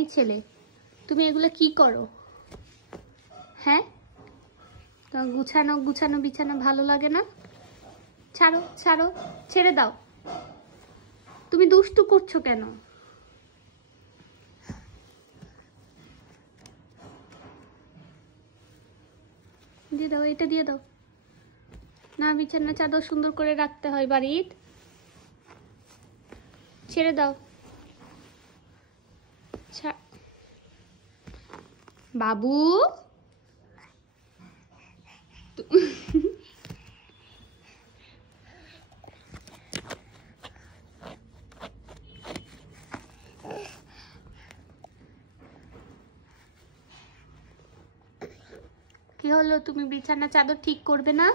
এই ছেলে, তুমি এগুলো কি করো? হ্যাঁ, গুছানো গুছানো বিছানো ভালো লাগে না? ছাড়ো ছাড়ো, ছেড়ে দাও। তুমি দুষ্টু করছো কেন? দিয়ে দাও, এটা দিয়ে দাও না। বিছানা চাদর সুন্দর করে রাখতে হয় বাড়ির। ছেড়ে দাও। বাবু কি হলো, তুমি বিছানা চাদর ঠিক করবে না?